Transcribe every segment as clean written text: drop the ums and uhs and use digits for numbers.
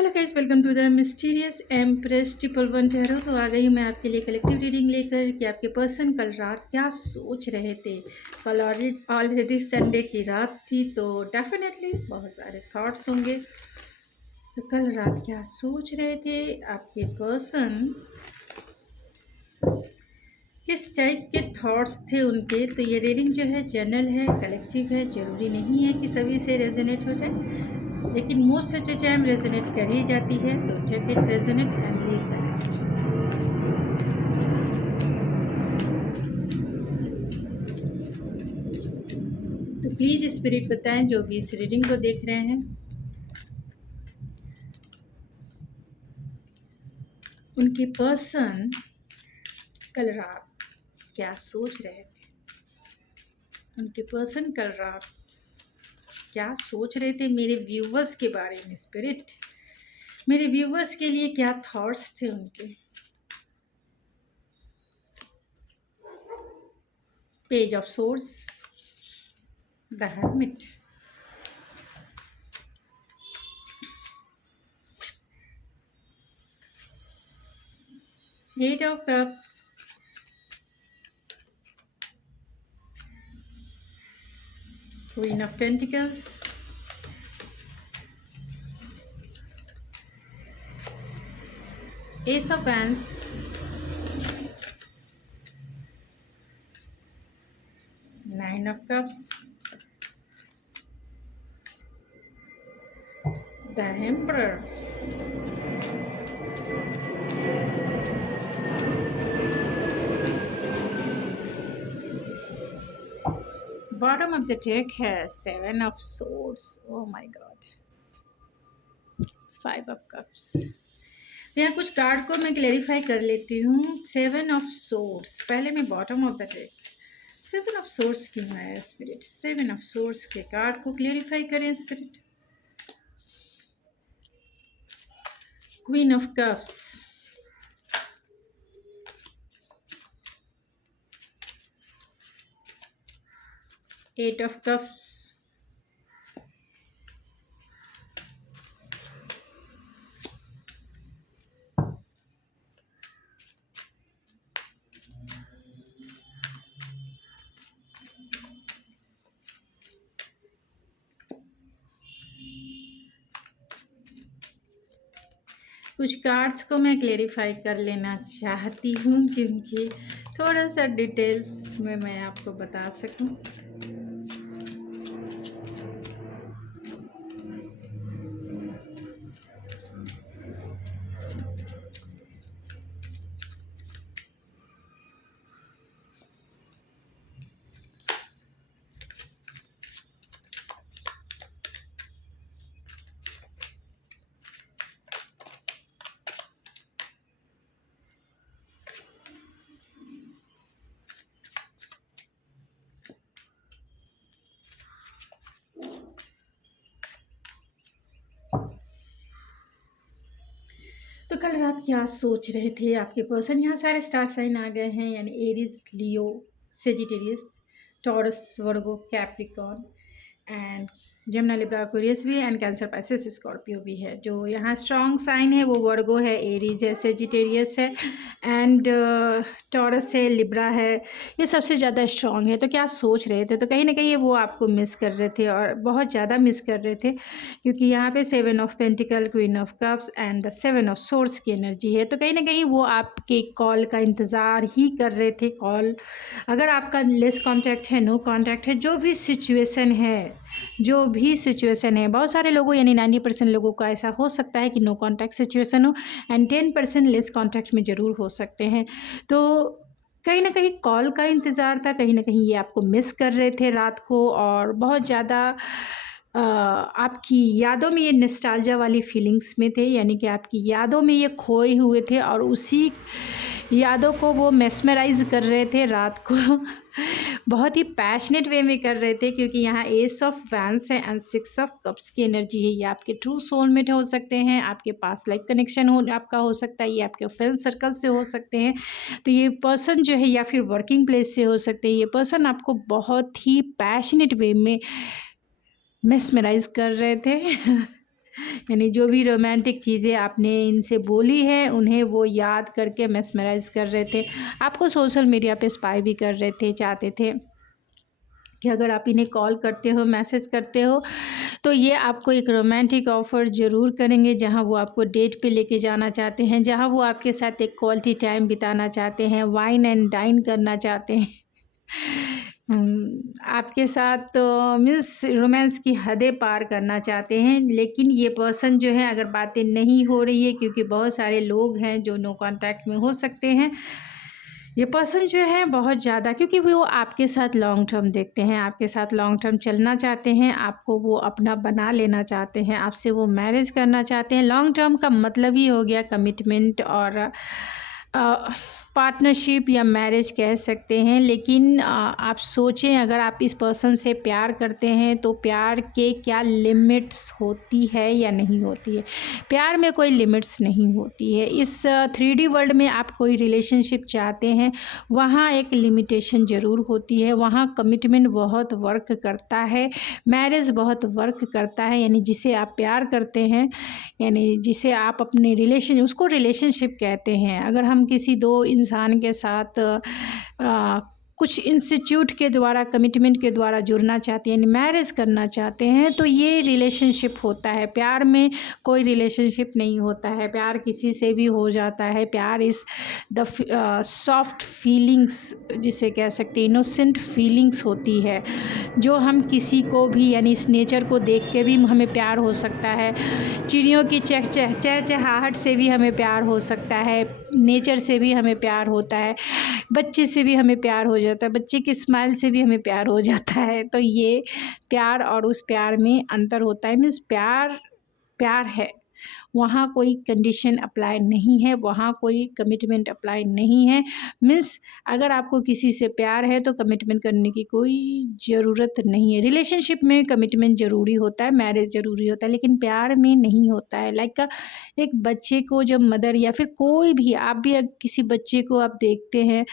Hello guys, welcome to the mysterious empress 111 tarot. तो आ गई मैं आपके लिए कलेक्टिव रीडिंग लेकर कि आपके पर्सन कल रात क्या सोच रहे थे। कल ऑलरेडी संडे की रात थी, तो डेफिनेटली बहुत सारे थॉट्स होंगे। तो कल रात क्या सोच रहे थे आपके पर्सन, किस टाइप के थॉट्स थे उनके। तो ये रीडिंग जो है जनरल है, कलेक्टिव है, ज़रूरी नहीं है कि सभी से रेजोनेट हो जाए, लेकिन most of the time resonate कर ही जाती है। तो take it resonate and leave the rest. तो प्लीज़ स्पिरिट बताएं जो भी इस रीडिंग को देख रहे हैं, उनके पर्सन कल रात क्या सोच रहे थे। उनके पर्सन कल रात क्या सोच रहे थे मेरे व्यूवर्स के बारे में। स्पिरिट, मेरे व्यूवर्स के लिए क्या थॉट्स थे उनके। Page of swords, the hermit, eight of cups, queen of pentacles, ace of wands, nine of cups, the emperor, bottom of the deck है seven of swords. Oh my God, five of cups. तो यहाँ कुछ card को मैं clarify कर लेती हूँ। Seven of swords, पहले मैं bottom of the deck seven of swords क्यों है स्पिरिट। सेवन ऑफ सोर्ड्स के कार्ड को क्लेरिफाई करें spirit. Queen of cups, eight of cups, कुछ कार्ड्स को मैं क्लेरिफाई कर लेना चाहती हूँ क्योंकि थोड़ा सा डिटेल्स में मैं आपको बता सकूँ। तो कल रात क्या सोच रहे थे आपके पर्सन। यहाँ सारे स्टार साइन आ गए हैं, यानी Aries, Leo, Sagittarius, taurus, Virgo, Capricorn and Jamuna, Libra, Aquarius भी एंड कैंसर, पाइसेस, स्कॉर्पियो भी है। जो यहाँ स्ट्रॉन्ग साइन है वो वर्गो है, एरीज है, सेजिटेरियस है एंड टॉरस है, लिब्रा है। ये सबसे ज़्यादा स्ट्रॉन्ग है। तो क्या सोच रहे थे, तो कहीं ना कहीं वो आपको मिस कर रहे थे और बहुत ज़्यादा मिस कर रहे थे, क्योंकि यहाँ पे seven of pentacle, queen of cups and the seven of swords की एनर्जी है। तो कहीं ना कहीं वो आपके कॉल का इंतज़ार ही कर रहे थे। कॉल, अगर आपका लेस कॉन्टैक्ट है, नो कॉन्टैक्ट है, जो भी सिचुएशन है, बहुत सारे लोगों यानी 90% लोगों का ऐसा हो सकता है कि नो कॉन्टैक्ट सिचुएशन हो एंड 10% लेस कॉन्टैक्ट में ज़रूर हो सकते हैं। तो कहीं ना कहीं कॉल का इंतज़ार था, कहीं ना कहीं ये आपको मिस कर रहे थे रात को, और बहुत ज़्यादा आपकी यादों में ये नॉस्टैल्जिया वाली फीलिंग्स में थे, यानी कि आपकी यादों में ये खोए हुए थे और उसी यादों को वो मेस्मराइज कर रहे थे रात को बहुत ही पैशनेट वे में कर रहे थे, क्योंकि यहाँ एस ऑफ वैंड्स है एंड सिक्स ऑफ कप्स की एनर्जी है। ये आपके ट्रू सोलमेट हो सकते हैं, आपके पास लाइफ कनेक्शन हो आपका हो सकता है, ये आपके फ्रेंड सर्कल से हो सकते हैं। तो ये पर्सन जो है या फिर वर्किंग प्लेस से हो सकते हैं। ये पर्सन आपको बहुत ही पैशनेट वे में मेस्मराइज कर रहे थे यानी जो भी रोमांटिक चीज़ें आपने इनसे बोली है उन्हें वो याद करके मेस्मराइज़ कर रहे थे, आपको सोशल मीडिया पे स्पाई भी कर रहे थे, चाहते थे कि अगर आप इन्हें कॉल करते हो, मैसेज करते हो, तो ये आपको एक रोमांटिक ऑफ़र ज़रूर करेंगे, जहाँ वो आपको डेट पे लेके जाना चाहते हैं, जहाँ वो आपके साथ एक क्वालिटी टाइम बिताना चाहते हैं, वाइन एंड डाइन करना चाहते हैं। आपके साथ तो मीन्स रोमांस की हदें पार करना चाहते हैं, लेकिन ये पर्सन जो है, अगर बातें नहीं हो रही है, क्योंकि बहुत सारे लोग हैं जो नो कॉन्टैक्ट में हो सकते हैं, ये पर्सन जो है बहुत ज़्यादा, क्योंकि वो आपके साथ लॉन्ग टर्म देखते हैं, आपके साथ लॉन्ग टर्म चलना चाहते हैं, आपको वो अपना बना लेना चाहते हैं, आपसे वो मैरिज करना चाहते हैं। लॉन्ग टर्म का मतलब ही हो गया कमिटमेंट और पार्टनरशिप या मैरिज कह सकते हैं। लेकिन आप सोचें, अगर आप इस पर्सन से प्यार करते हैं तो प्यार के क्या लिमिट्स होती है या नहीं होती है। प्यार में कोई लिमिट्स नहीं होती है। इस 3D वर्ल्ड में आप कोई रिलेशनशिप चाहते हैं, वहाँ एक लिमिटेशन ज़रूर होती है, वहाँ कमिटमेंट बहुत वर्क करता है, मैरिज बहुत वर्क करता है। यानी जिसे आप प्यार करते हैं, यानी जिसे आप अपने उसको रिलेशनशिप कहते हैं। अगर हम किसी दो इंसान के साथ कुछ इंस्टीट्यूट के द्वारा, कमिटमेंट के द्वारा जुड़ना चाहते हैं, यानी मैरिज करना चाहते हैं, तो ये रिलेशनशिप होता है। प्यार में कोई रिलेशनशिप नहीं होता है, प्यार किसी से भी हो जाता है। प्यार इज़ द सॉफ्ट फीलिंग्स, जिसे कह सकते हैं इनोसेंट फीलिंग्स होती है, जो हम किसी को भी, यानी इस नेचर को देख के भी हमें प्यार हो सकता है, चिड़ियों की चहचहाहट से भी हमें प्यार हो सकता है, नेचर से भी हमें प्यार होता है, बच्चे से भी हमें प्यार हो जाता है, बच्चे की स्माइल से भी हमें प्यार हो जाता है। तो ये प्यार और उस प्यार में अंतर होता है। मीन्स प्यार प्यार है, वहाँ कोई कंडीशन अप्लाई नहीं है, वहाँ कोई कमिटमेंट अप्लाई नहीं है। मीन्स अगर आपको किसी से प्यार है तो कमिटमेंट करने की कोई ज़रूरत नहीं है। रिलेशनशिप में कमिटमेंट ज़रूरी होता है, मैरिज ज़रूरी होता है, लेकिन प्यार में नहीं होता है। लाइक एक बच्चे को जब मदर, या फिर कोई भी, आप भी किसी बच्चे को आप देखते हैं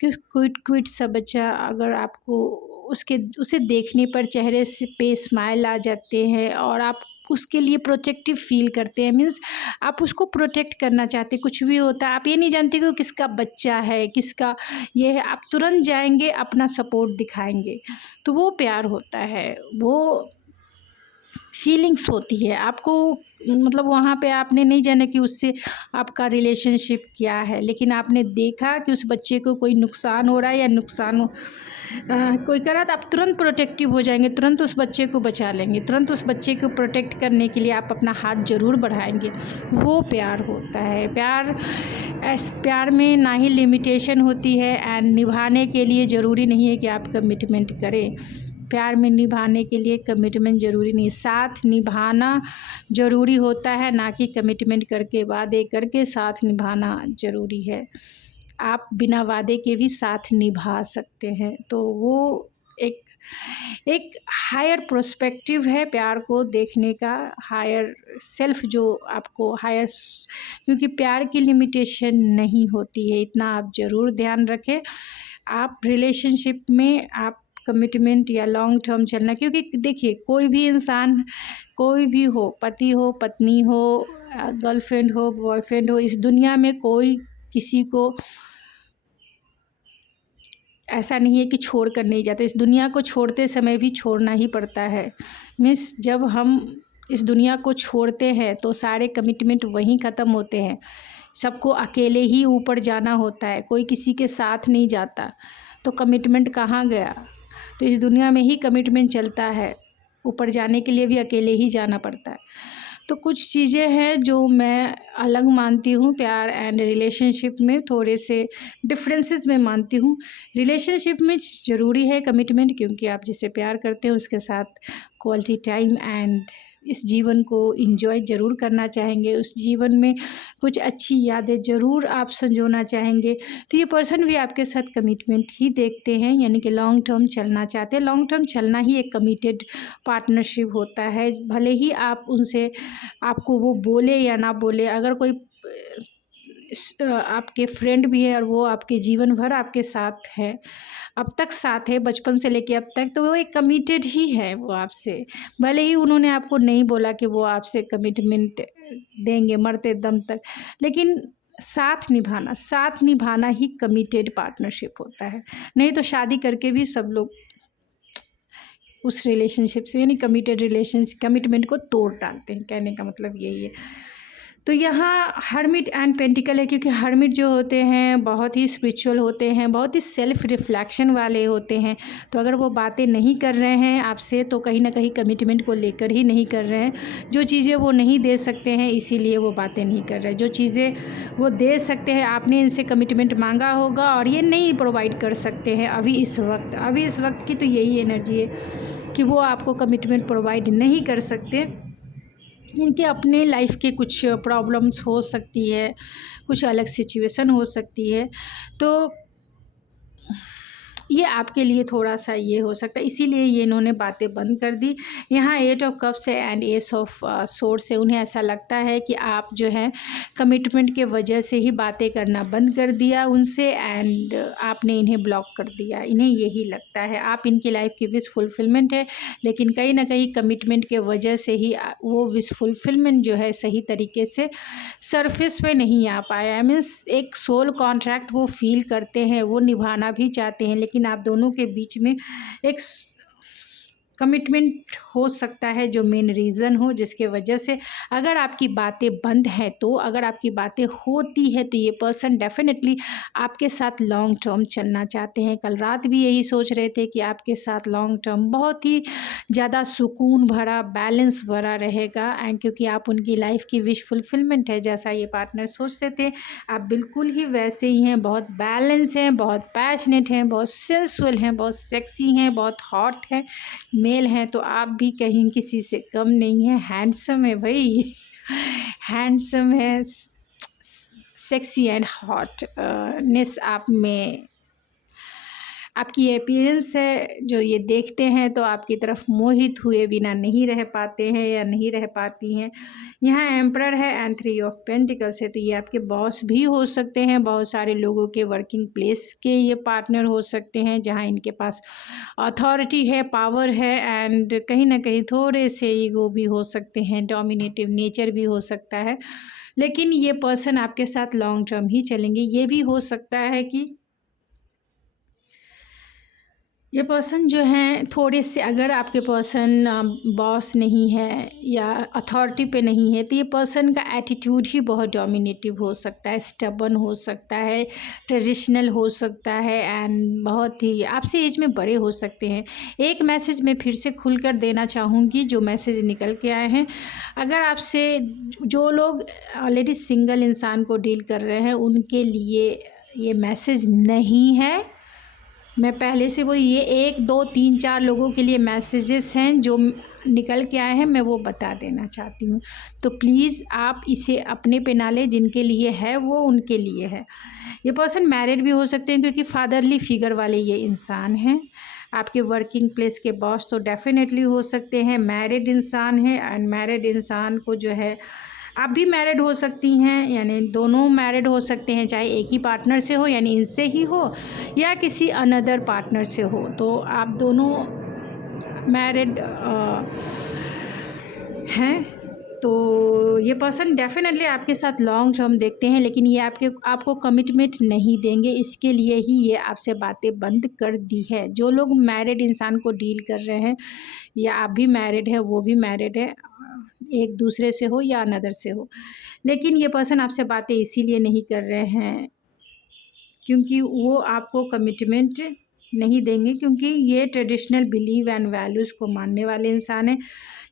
कि क्यूट क्यूट सा बच्चा, अगर आपको उसे देखने पर चेहरे से पे स्माइल आ जाते हैं और आप उसके लिए प्रोटेक्टिव फील करते हैं। मीन्स आप उसको प्रोटेक्ट करना चाहते हैं। कुछ भी होता है, आप ये नहीं जानते कि वो किसका बच्चा है, किसका ये है, आप तुरंत जाएंगे, अपना सपोर्ट दिखाएंगे। तो वो प्यार होता है, वो फीलिंग्स होती है। आपको मतलब वहाँ पे आपने नहीं जाना कि उससे आपका रिलेशनशिप क्या है, लेकिन आपने देखा कि उस बच्चे को कोई नुकसान हो रहा है या कोई कर रहा, तो आप तुरंत प्रोटेक्टिव हो जाएंगे, तुरंत उस बच्चे को बचा लेंगे, तुरंत उस बच्चे को प्रोटेक्ट करने के लिए आप अपना हाथ ज़रूर बढ़ाएंगे। वो प्यार होता है। प्यार में ना ही लिमिटेशन होती है, एंड निभाने के लिए ज़रूरी नहीं है कि आप कमिटमेंट करें। प्यार में निभाने के लिए कमिटमेंट ज़रूरी नहीं, साथ निभाना ज़रूरी होता है, ना कि कमिटमेंट करके, वादे करके साथ निभाना ज़रूरी है। आप बिना वादे के भी साथ निभा सकते हैं। तो वो एक हायर पर्सपेक्टिव है प्यार को देखने का, हायर सेल्फ, जो आपको हायर, क्योंकि प्यार की लिमिटेशन नहीं होती है, इतना आप ज़रूर ध्यान रखें। आप रिलेशनशिप में आप कमिटमेंट या लॉन्ग टर्म चलना, क्योंकि देखिए कोई भी इंसान, कोई भी हो, पति हो, पत्नी हो, गर्लफ्रेंड हो, बॉयफ्रेंड हो, इस दुनिया में कोई किसी को ऐसा नहीं है कि छोड़ कर नहीं जाते। इस दुनिया को छोड़ते समय भी छोड़ना ही पड़ता है। मीन्स जब हम इस दुनिया को छोड़ते हैं तो सारे कमिटमेंट वहीं ख़त्म होते हैं। सबको अकेले ही ऊपर जाना होता है, कोई किसी के साथ नहीं जाता, तो कमिटमेंट कहाँ गया। तो इस दुनिया में ही कमिटमेंट चलता है, ऊपर जाने के लिए भी अकेले ही जाना पड़ता है। तो कुछ चीज़ें हैं जो मैं अलग मानती हूँ, प्यार एंड रिलेशनशिप में थोड़े से डिफरेंसेस मैं मानती हूँ। रिलेशनशिप में ज़रूरी है कमिटमेंट, क्योंकि आप जिससे प्यार करते हैं उसके साथ क्वालिटी टाइम एंड इस जीवन को एंजॉय ज़रूर करना चाहेंगे, उस जीवन में कुछ अच्छी यादें ज़रूर आप संजोना चाहेंगे। तो ये पर्सन भी आपके साथ कमिटमेंट ही देखते हैं, यानी कि लॉन्ग टर्म चलना चाहते हैं। लॉन्ग टर्म चलना ही एक कमिटेड पार्टनरशिप होता है। भले ही आप उनसे, आपको वो बोले या ना बोले, अगर कोई आपके फ्रेंड भी है और वो आपके जीवन भर आपके साथ है, अब तक साथ है, बचपन से लेके अब तक, तो वो एक कमिटेड ही है वो आपसे। भले ही उन्होंने आपको नहीं बोला कि वो आपसे कमिटमेंट देंगे मरते दम तक, लेकिन साथ निभाना ही कमिटेड पार्टनरशिप होता है। नहीं तो शादी करके भी सब लोग उस रिलेशनशिप से यानी कमिटमेंट को तोड़ डालते हैं, कहने का मतलब यही है। तो यहाँ हर्मिट एंड पेंटिकल है, क्योंकि हर्मिट जो होते हैं बहुत ही स्पिरिचुअल होते हैं, बहुत ही सेल्फ रिफ्लेक्शन वाले होते हैं। तो अगर वो बातें नहीं कर रहे हैं आपसे तो कहीं ना कहीं कमिटमेंट को लेकर ही नहीं कर रहे हैं। जो चीज़ें वो नहीं दे सकते हैं इसीलिए वो बातें नहीं कर रहे हैं। जो चीज़ें वो दे सकते हैं, आपने इनसे कमिटमेंट मांगा होगा और ये नहीं प्रोवाइड कर सकते हैं अभी इस वक्त की तो यही एनर्जी है कि वो आपको कमिटमेंट प्रोवाइड नहीं कर सकते। इनके अपने लाइफ के कुछ प्रॉब्लम्स हो सकती है, कुछ अलग सिचुएशन हो सकती है, तो ये आपके लिए थोड़ा-सा ये हो सकता है, इसीलिए ये इन्होंने बातें बंद कर दी। यहाँ 8 ऑफ कप्स है एंड एस ऑफ सोर्ड्स है। उन्हें ऐसा लगता है कि आप जो है कमिटमेंट के वजह से ही बातें करना बंद कर दिया उनसे एंड आपने इन्हें ब्लॉक कर दिया। इन्हें यही लगता है आप इनकी लाइफ की विश फुलफिलमेंट है, लेकिन कहीं न कहीं कमिटमेंट के वजह से ही वो विश फुलफिलमेंट जो है सही तरीके से सरफेस पे नहीं आ पाया। मीन्स एक सोल कॉन्ट्रैक्ट वो फ़ील करते हैं, वो निभाना भी चाहते हैं, लेकिन आप दोनों के बीच में एक कमिटमेंट हो सकता है जो मेन रीज़न हो, जिसके वजह से अगर आपकी बातें बंद हैं तो अगर आपकी बातें होती है तो ये पर्सन डेफिनेटली आपके साथ लॉन्ग टर्म चलना चाहते हैं। कल रात भी यही सोच रहे थे कि आपके साथ लॉन्ग टर्म बहुत ही ज़्यादा सुकून भरा, बैलेंस भरा रहेगा एंड क्योंकि आप उनकी लाइफ की विश फुलफिलमेंट है जैसा ये पार्टनर सोचते थे, आप बिल्कुल ही वैसे ही हैं। बहुत बैलेंस हैं, बहुत पैशनेट हैं, बहुत सेंसुअल हैं, बहुत सेक्सी हैं, बहुत हॉट हैं, मेल हैं, तो आप भी कहीं किसी से कम नहीं है। हैंडसम है भाई हैंडसम है, सेक्सी एंड हॉट नेस आप में आपकी अपीयरेंस है। जो ये देखते हैं तो आपकी तरफ मोहित हुए बिना नहीं रह पाते हैं या नहीं रह पाती हैं। यहाँ एम्परर है एंड 3 ऑफ पेंटिकल्स है, तो ये आपके बॉस भी हो सकते हैं। बहुत सारे लोगों के वर्किंग प्लेस के ये पार्टनर हो सकते हैं जहाँ इनके पास अथॉरिटी है, पावर है एंड कहीं ना कहीं थोड़े से ईगो भी हो सकते हैं, डोमिनेटिव नेचर भी हो सकता है। लेकिन ये पर्सन आपके साथ लॉन्ग टर्म ही चलेंगे। ये भी हो सकता है कि ये पर्सन जो हैं थोड़े से, अगर आपके पर्सन बॉस नहीं है या अथॉरिटी पे नहीं है तो ये पर्सन का एटीट्यूड ही बहुत डोमिनेटिव हो सकता है, स्टबर्न हो सकता है, ट्रेडिशनल हो सकता है एंड बहुत ही आपसे एज में बड़े हो सकते हैं। एक मैसेज मैं फिर से खुलकर देना चाहूँगी जो मैसेज निकल के आए हैं। अगर आपसे जो लोग ऑलरेडी सिंगल इंसान को डील कर रहे हैं उनके लिए ये मैसेज नहीं है। मैं पहले से वो ये 1 2 3 4 लोगों के लिए मैसेजेस हैं जो निकल के आए हैं, मैं वो बता देना चाहती हूँ। तो प्लीज़ आप इसे अपने पे ना लें, जिनके लिए है वो उनके लिए है। ये पर्सन मैरिड भी हो सकते हैं क्योंकि फादरली फिगर वाले ये इंसान हैं। आपके वर्किंग प्लेस के बॉस तो डेफिनेटली हो सकते हैं, मैरिड इंसान है एंड मैरिड इंसान को जो है आप भी मैरिड हो सकती हैं, यानी दोनों मैरिड हो सकते हैं, चाहे एक ही पार्टनर से हो यानी इनसे ही हो या किसी अनदर पार्टनर से हो, तो आप दोनों मैरिड हैं। तो ये पर्सन डेफिनेटली आपके साथ लॉन्ग टर्म देखते हैं, लेकिन ये आपको कमिटमेंट नहीं देंगे, इसके लिए ही ये आपसे बातें बंद कर दी है। जो लोग मैरिड इंसान को डील कर रहे हैं या आप भी मैरिड हैं, वो भी मैरिड है, एक दूसरे से हो या अनदर से हो, लेकिन ये पर्सन आपसे बातें इसीलिए नहीं कर रहे हैं क्योंकि वो आपको कमिटमेंट नहीं देंगे, क्योंकि ये ट्रेडिशनल बिलीव एंड वैल्यूज़ को मानने वाले इंसान हैं।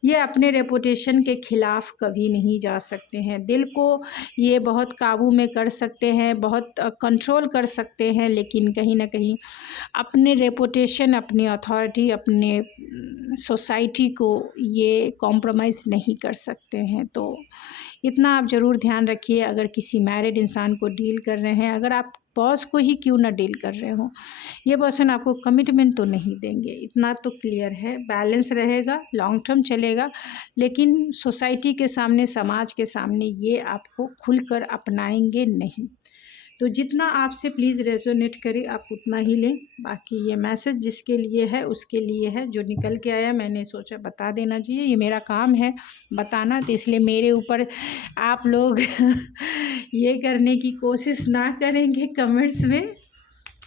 ये अपने रेपुटेशन के ख़िलाफ़ कभी नहीं जा सकते हैं। दिल को ये बहुत काबू में कर सकते हैं, बहुत कंट्रोल कर सकते हैं, लेकिन कहीं ना कहीं अपने रेपुटेशन, अपनी अथॉरिटी, अपने सोसाइटी को ये कॉम्प्रोमाइज़ नहीं कर सकते हैं। तो इतना आप ज़रूर ध्यान रखिए। अगर किसी मैरिड इंसान को डील कर रहे हैं, अगर आप बॉस को ही क्यों ना डील कर रहे हो, ये पर्सन आपको कमिटमेंट तो नहीं देंगे, इतना तो क्लियर है। बैलेंस रहेगा, लॉन्ग टर्म चलेगा, लेकिन सोसाइटी के सामने, समाज के सामने ये आपको खुलकर अपनाएंगे नहीं। तो जितना आपसे प्लीज़ रेजोनेट करे आप उतना ही लें। बाकी ये मैसेज जिसके लिए है उसके लिए है, जो निकल के आया मैंने सोचा बता देना चाहिए, ये मेरा काम है बताना, तो इसलिए मेरे ऊपर आप लोग ये करने की कोशिश ना करेंगे कमेंट्स में,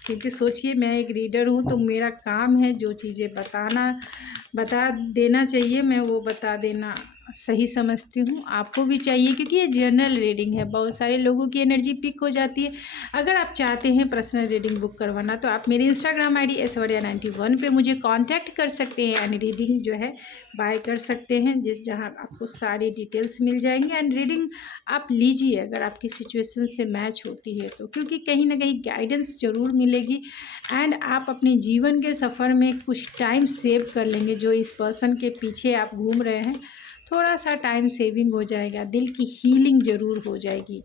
क्योंकि सोचिए मैं एक रीडर हूँ तो मेरा काम है जो चीज़ें बता देना चाहिए, मैं वो बता देना सही समझती हूँ। आपको भी चाहिए, क्योंकि ये जनरल रीडिंग है, बहुत सारे लोगों की एनर्जी पिक हो जाती है। अगर आप चाहते हैं पर्सनल रीडिंग बुक करवाना तो आप मेरी इंस्टाग्राम ID ऐश्वर्या91 पे मुझे कांटेक्ट कर सकते हैं एंड रीडिंग जो है बाय कर सकते हैं, जहाँ आपको सारी डिटेल्स मिल जाएंगी। एंड रीडिंग आप लीजिए अगर आपकी सिचुएशन से मैच होती है तो, क्योंकि कहीं ना कहीं गाइडेंस ज़रूर मिलेगी एंड आप अपने जीवन के सफ़र में कुछ टाइम सेव कर लेंगे। जो इस पर्सन के पीछे आप घूम रहे हैं, थोड़ा सा टाइम सेविंग हो जाएगा, दिल की हीलिंग ज़रूर हो जाएगी।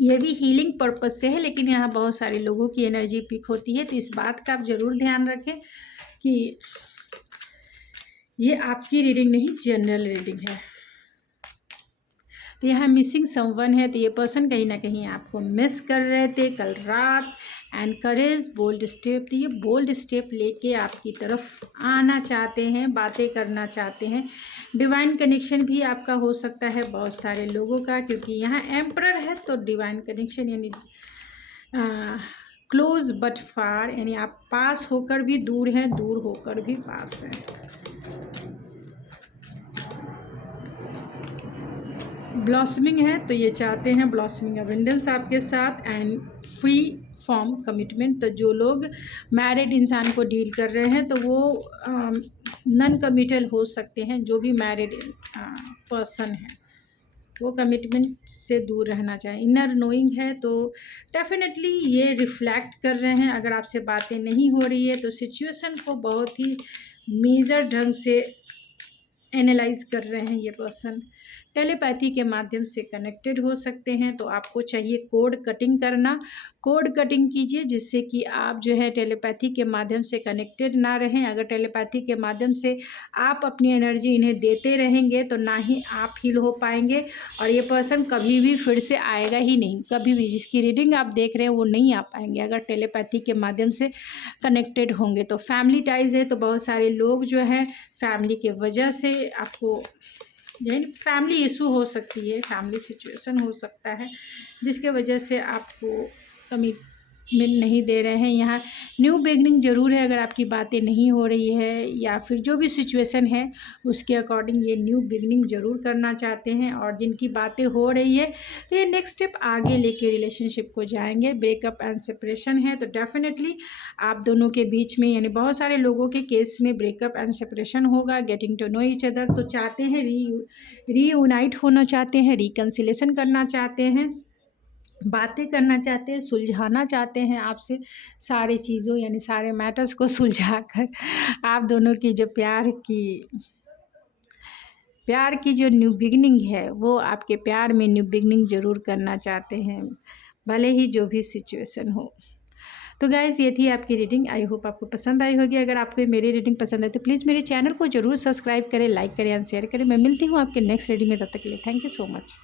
ये भी हीलिंग पर्पज़ से है, लेकिन यहाँ बहुत सारे लोगों की एनर्जी पिक होती है, तो इस बात का आप ज़रूर ध्यान रखें कि ये आपकी रीडिंग नहीं, जनरल रीडिंग है। तो यहाँ मिसिंग समवन है, तो ये पर्सन कहीं ना कहीं आपको मिस कर रहे थे कल रात। एंड करेज, बोल्ड स्टेप, तो ये बोल्ड स्टेप लेके आपकी तरफ आना चाहते हैं, बातें करना चाहते हैं। डिवाइन कनेक्शन भी आपका हो सकता है बहुत सारे लोगों का, क्योंकि यहाँ एम्परर है, तो डिवाइन कनेक्शन यानी क्लोज बट फार, यानी आप पास होकर भी दूर हैं, दूर होकर भी पास हैं। ब्लॉसमिंग है, तो ये चाहते हैं ब्लॉसमिंग अबेंडेंस आपके साथ एंड फ्री फॉर्म कमिटमेंट। तो जो लोग मैरिड इंसान को डील कर रहे हैं तो वो नॉन कमिटल हो सकते हैं। जो भी मैरिड पर्सन है वो कमिटमेंट से दूर रहना चाहें। इनर नोइंग है, तो डेफिनेटली ये रिफ्लेक्ट कर रहे हैं। अगर आपसे बातें नहीं हो रही है तो सिचुएशन को बहुत ही मेजर ढंग से एनालाइज कर रहे हैं ये पर्सन। टेलीपैथी के माध्यम से कनेक्टेड हो सकते हैं, तो आपको चाहिए कोड कटिंग करना। कोड कटिंग कीजिए जिससे कि आप जो है टेलीपैथी के माध्यम से कनेक्टेड ना रहें। अगर टेलीपैथी के माध्यम से आप अपनी एनर्जी इन्हें देते रहेंगे तो ना ही आप हील हो पाएंगे, और ये पर्सन कभी भी फिर से आएगा ही नहीं, कभी भी। जिसकी रीडिंग आप देख रहे हैं वो नहीं आ पाएंगे अगर टेलीपैथी के माध्यम से कनेक्टेड होंगे। तो फैमिली टाइज है, तो बहुत सारे लोग जो हैं फैमिली के वजह से आपको यानी फैमिली इशू हो सकती है, फैमिली सिचुएशन हो सकता है जिसके वजह से आपको कमिटमेंट नहीं दे रहे हैं। यहाँ न्यू बिगनिंग ज़रूर है, अगर आपकी बातें नहीं हो रही है या फिर जो भी सिचुएशन है उसके अकॉर्डिंग ये न्यू बिगनिंग ज़रूर करना चाहते हैं। और जिनकी बातें हो रही है तो ये नेक्स्ट स्टेप आगे लेके रिलेशनशिप को जाएंगे। ब्रेकअप एंड सेपरेशन है, तो डेफिनेटली आप दोनों के बीच में यानी बहुत सारे लोगों के केस में ब्रेकअप एंड सेपरेशन होगा। Getting to know each other, तो चाहते हैं रीयूनाइट होना चाहते हैं, रिकन्सिलेशन करना चाहते हैं, बातें करना चाहते हैं, सुलझाना चाहते हैं आपसे सारी चीज़ों यानी सारे मैटर्स को सुलझा कर आप दोनों की जो प्यार की जो न्यू बिगनिंग है वो आपके प्यार में न्यू बिगनिंग ज़रूर करना चाहते हैं, भले ही जो भी सिचुएशन हो। तो गाइज़ ये थी आपकी रीडिंग, आई होप आपको पसंद आई होगी। अगर आपको मेरी रीडिंग पसंद है तो प्लीज़ मेरे चैनल को ज़रूर सब्सक्राइब करें, लाइक करें एंड शेयर करें। मैं मिलती हूँ आपके नेक्स्ट रीडिंग में, तब तक के लिए थैंक यू सो मच।